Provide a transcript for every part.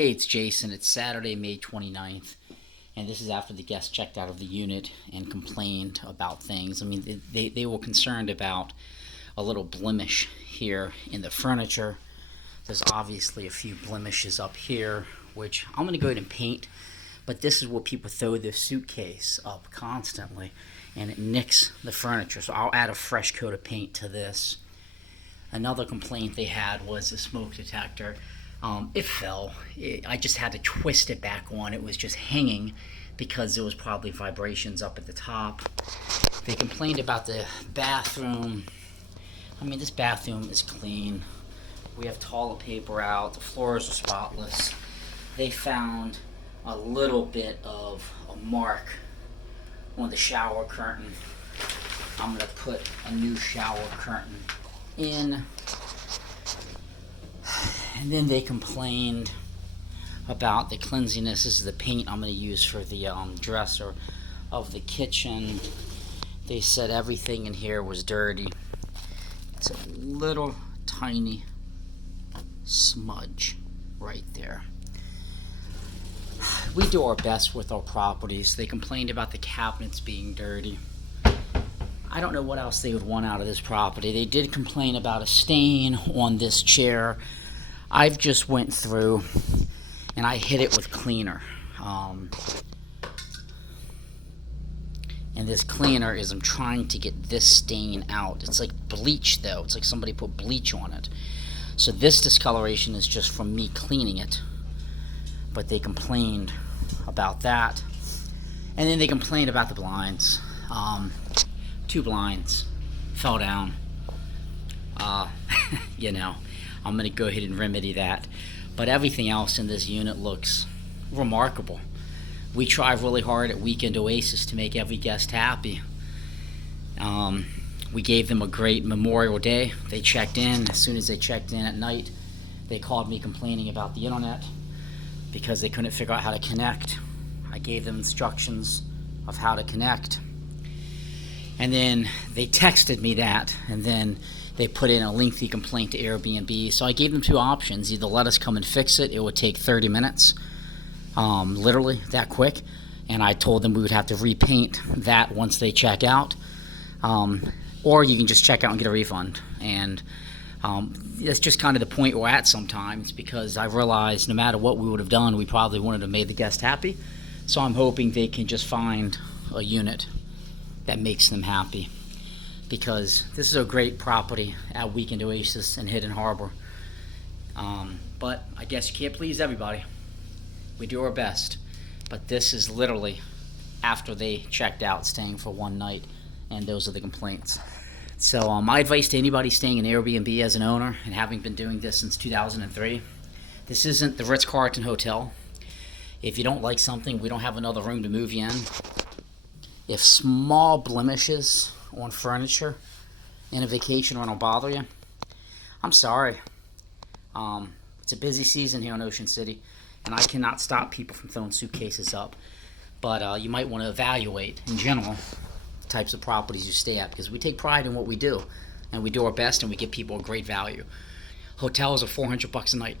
Hey, it's Jason. It's Saturday, May 29th, and this is after the guests checked out of the unit and complained about things. I mean, they were concerned about a little blemish here in the furniture. There's obviously a few blemishes up here, which I'm going to go ahead and paint, but this is where people throw their suitcase up constantly, and it nicks the furniture. So I'll add a fresh coat of paint to this. Another complaint they had was the smoke detector. It fell. I just had to twist it back on. It was just hanging because there was probably vibrations up at the top. They complained about the bathroom. I mean, this bathroom is clean. We have toilet paper out. The floors are spotless. They found a little bit of a mark on the shower curtain. I'm going to put a new shower curtain in. And then they complained about the cleanliness. This is the paint I'm going to use for the dresser of the kitchen. They said everything in here was dirty. It's a little tiny smudge right there. We do our best with our properties. They complained about the cabinets being dirty. I don't know what else they would want out of this property. They did complain about a stain on this chair. I've just went through and I hit it with cleaner. And this cleaner is, I'm trying to get this stain out. It's like bleach though. It's like somebody put bleach on it. So this discoloration is just from me cleaning it. But they complained about that. And then they complained about the blinds. 2 blinds fell down. You know, I'm going to go ahead and remedy that. But everything else in this unit looks remarkable. We try really hard at Weekend Oasis to make every guest happy. We gave them a great Memorial Day. They checked in. As soon as they checked in at night, they called me complaining about the internet because they couldn't figure out how to connect. I gave them instructions of how to connect. And then they texted me that, and then they put in a lengthy complaint to Airbnb. So I gave them 2 options. Either let us come and fix it. It would take 30 minutes, literally that quick. And I told them we would have to repaint that once they check out. Or you can just check out and get a refund. And that's just kind of the point we're at sometimes, because I realized no matter what we would have done, we probably wouldn't have made the guest happy. So I'm hoping they can just find a unit that makes them happy, because this is a great property at Weekend Oasis in Hidden Harbor. But I guess you can't please everybody. We do our best. But this is literally after they checked out, staying for 1 night, and those are the complaints. So my advice to anybody staying in Airbnb as an owner, and having been doing this since 2003, this isn't the Ritz-Carlton Hotel. If you don't like something, we don't have another room to move you in. If small blemishes on furniture in a vacation rental bother you, I'm sorry. It's a busy season here in Ocean City, and I cannot stop people from throwing suitcases up. But you might want to evaluate, in general, the types of properties you stay at, because we take pride in what we do, and we do our best, and we give people a great value. Hotels are $400 a night.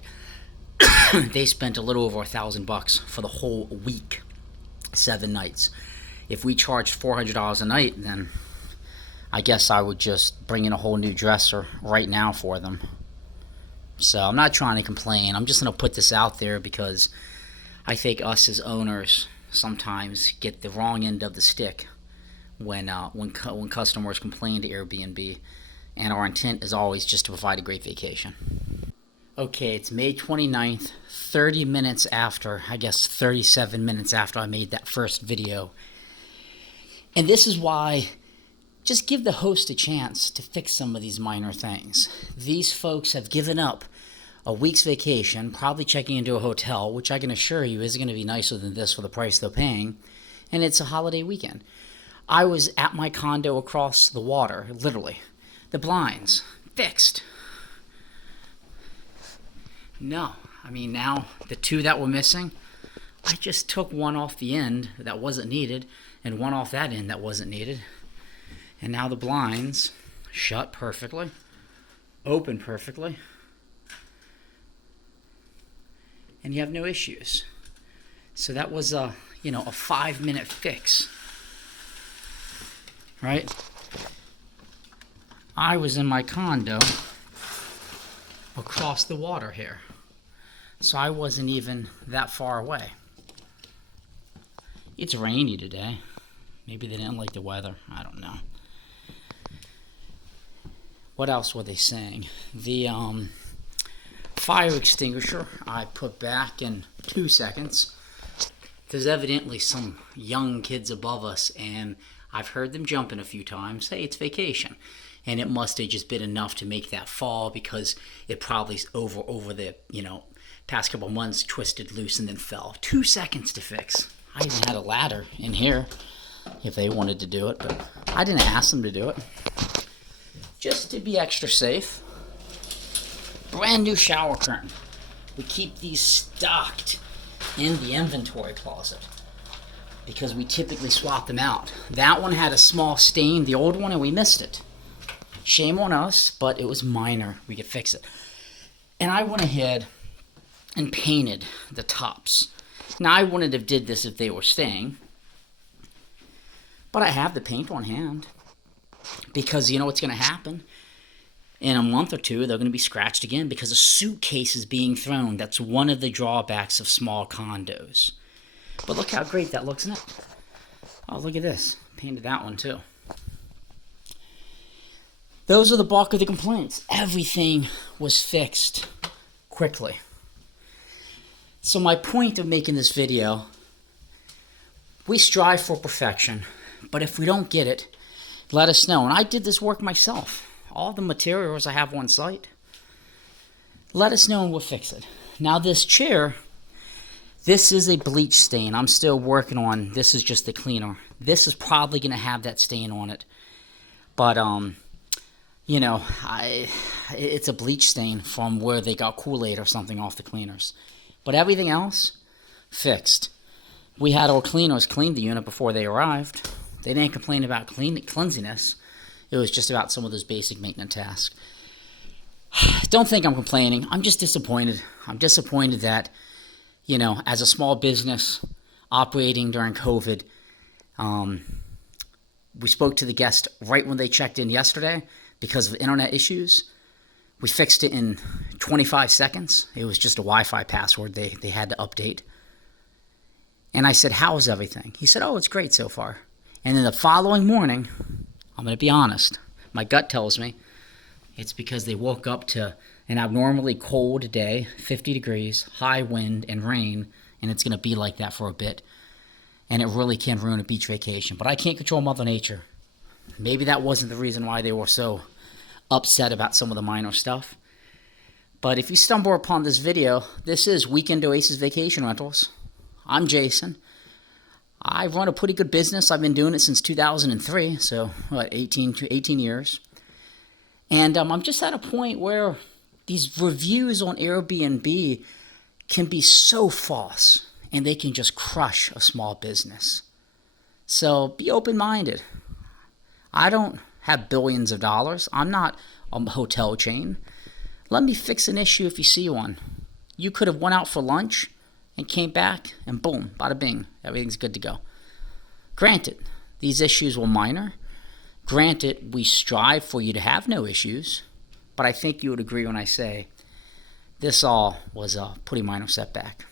They spent a little over $1,000 for the whole week, 7 nights. If we charged $400 a night, then I guess I would just bring in a whole new dresser right now for them. So I'm not trying to complain. I'm just going to put this out there because I think us as owners sometimes get the wrong end of the stick when customers complain to Airbnb, and our intent is always just to provide a great vacation. Okay, it's May 29th, 30 minutes after, I guess 37 minutes after I made that first video. And this is why, just give the host a chance to fix some of these minor things. These folks have given up a week's vacation, probably checking into a hotel, which I can assure you is going to be nicer than this for the price they're paying, and it's a holiday weekend. I was at my condo across the water, literally. The blinds, fixed. No, I mean, now the 2 that were missing, I just took one off the end that wasn't needed, and one off that end that wasn't needed. And now the blinds shut perfectly, open perfectly. and you have no issues. So that was a 5-minute fix, right? I was in my condo across the water here, so I wasn't even that far away. It's rainy today. Maybe they didn't like the weather. I don't know. What else were they saying? The fire extinguisher I put back in 2 seconds. There's evidently some young kids above us, and I've heard them jumping a few times. Hey, it's vacation. And it must have just been enough to make that fall, because it probably over the past couple months twisted loose and then fell. 2 seconds to fix. I even had a ladder in here if they wanted to do it, but I didn't ask them to do it. Just to be extra safe. Brand new shower curtain. We keep these stocked in the inventory closet because we typically swap them out. That one had a small stain, the old one, and we missed it. Shame on us, but it was minor. We could fix it. And I went ahead and painted the tops. Now, I wouldn't have did this if they were staying, but I have the paint on hand because you know what's going to happen? In a month or two, they're going to be scratched again because a suitcase is being thrown. That's one of the drawbacks of small condos. But look how great that looks, isn't it? Oh, look at this. Painted that one too. Those are the bulk of the complaints. Everything was fixed quickly. So my point of making this video, we strive for perfection, but if we don't get it, let us know. And I did this work myself. All the materials I have on site. Let us know and we'll fix it. Now this chair, this is a bleach stain. I'm still working on, this is just the cleaner. This is probably going to have that stain on it. But, it's a bleach stain from where they got Kool-Aid or something off the cleaners. But everything else, fixed. We had our cleaners clean the unit before they arrived. They didn't complain about cleanliness. It was just about some of those basic maintenance tasks. Don't think I'm complaining. I'm just disappointed. I'm disappointed that, as a small business operating during COVID, we spoke to the guest right when they checked in yesterday because of internet issues. We fixed it in 25 seconds. It was just a Wi-Fi password they had to update. And I said, how's everything? He said, oh, it's great so far. And then the following morning, I'm going to be honest, my gut tells me it's because they woke up to an abnormally cold day, 50 degrees, high wind, and rain, and it's going to be like that for a bit. And it really can ruin a beach vacation. But I can't control Mother Nature. Maybe that wasn't the reason why they were so upset about some of the minor stuff. But if you stumble upon this video, this is Weekend Oasis Vacation Rentals. I'm Jason. I run a pretty good business. I've been doing it since 2003, so 18 years. And I'm just at a point where these reviews on Airbnb can be so false, and they can just crush a small business. So be open-minded. I don't have billions of dollars. I'm not a hotel chain. Let me fix an issue if you see one. You could have went out for lunch and came back, and boom, bada bing, everything's good to go. Granted, these issues were minor. Granted, we strive for you to have no issues, but I think you would agree when I say this all was a pretty minor setback.